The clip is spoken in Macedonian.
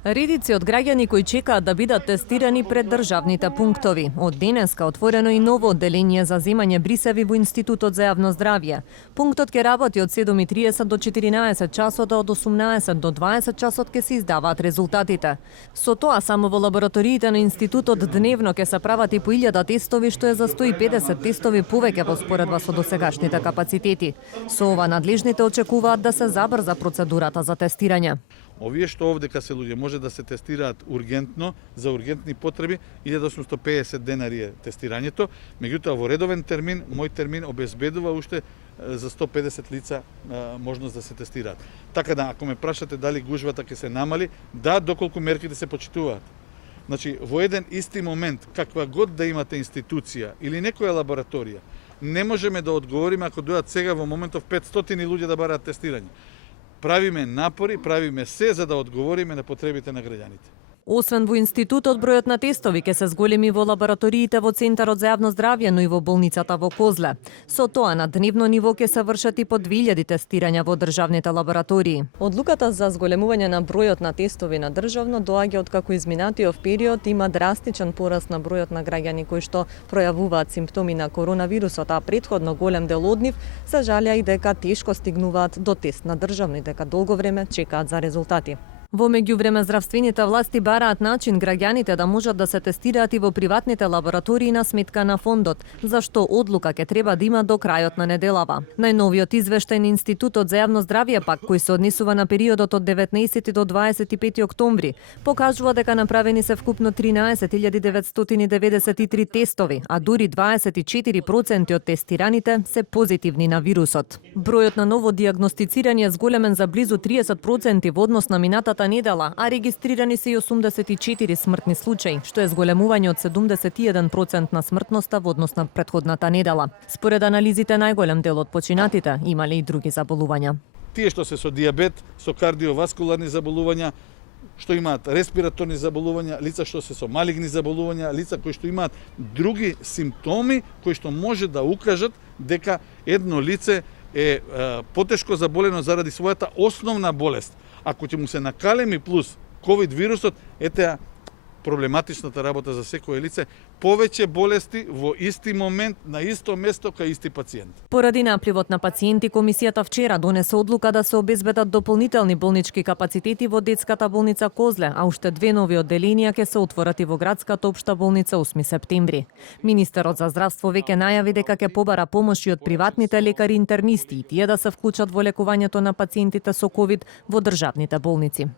Редици од граѓани кои чекаат да бидат тестирани пред државните пунктови. Од денеска отворено и ново одделение за земање брисеви во Институтот за јавно здравје. Пунктот ќе работи од 7:30 до 14 часот, а од 18 до 20 часот ќе се издаваат резултатите. Со тоа само во лабораториите на Институтот дневно ќе се прават и по 1000 тестови, што е за 150 тестови повеќе во споредба со досегашните капацитети. Со ова надлежните очекуваат да се забрза процедурата за тестирање. Овие што овдека се луѓе може да се тестираат ургентно, за ургентни потреби, 1850 денари е тестирањето, меѓутоа во редовен термин, мој термин обезбедува уште за 150 лица можност да се тестираат. Така да, ако ме прашате дали гужвата ќе се намали, да, доколку мерките се почитуваат. Значи, во еден исти момент, каква год да имате институција или некоја лабораторија, не можеме да одговориме ако дојдат сега во моментов 500 луѓе да бараат тестирање. Правиме напори, правиме се за да одговориме на потребите на граѓаните. Освен во институтот, бројот на тестови ќе се зголеми во лабораториите во Центарот за јавно здравје, но и во болницата во Козле. Со тоа на дневно ниво ќе се вршат и по 2000 тестирања во државните лаборатории. Одлуката за зголемување на бројот на тестови на државно доаѓа од како изминатиот период има драстичен пораст на бројот на граѓани кои што пројавуваат симптоми на коронавирусот, а претходно голем дел од нив се жалеа и дека тешко стигнуваат до тест на државно и дека долго време чекаат за резултати. Во меѓувреме здравствените власти бараат начин граѓаните да можат да се тестираат и во приватните лаборатории на сметка на фондот, зашто одлука ќе треба да има до крајот на неделава. Најновиот извештај на Институтот за јавно здравје пак, кој се однесува на периодот од 19 до 25 октомври, покажува дека направени се вкупно 13.993 тестови, а дури 24% од тестираните се позитивни на вирусот. Бројот на ново дијагностицирање е зголемен за близу 30% во однос на минатата недела, а регистрирани се и 84 смртни случаи, што е зголемување од 71% на смртноста во однос на претходната недела. Според анализите, најголем дел од починатите имале и други заболувања. Тие што се со дијабет, со кардиоваскуларни заболувања, што имаат респираторни заболувања, лица што се со малигни заболувања, лица кои што имаат други симптоми кои што може да укажат дека едно лице е потешко заболено заради својата основна болест. Ако ќе му се накалеми плюс ковид вирусот, ете проблематичната работа за секое лице, повеќе болести во исти момент, на исто место, кај исти пациент. Поради напливот на пациенти, комисијата вчера донесе одлука да се обезбедат дополнителни болнички капацитети во детската болница Козле, а уште 2 нови одделенија ќе се отворат и во градската општа болница 8 септември. Министерот за здравство веќе најави дека ќе побара помош и од приватните лекари интернисти и тие да се вклучат во лекувањето на пациентите со ковид во државните болници.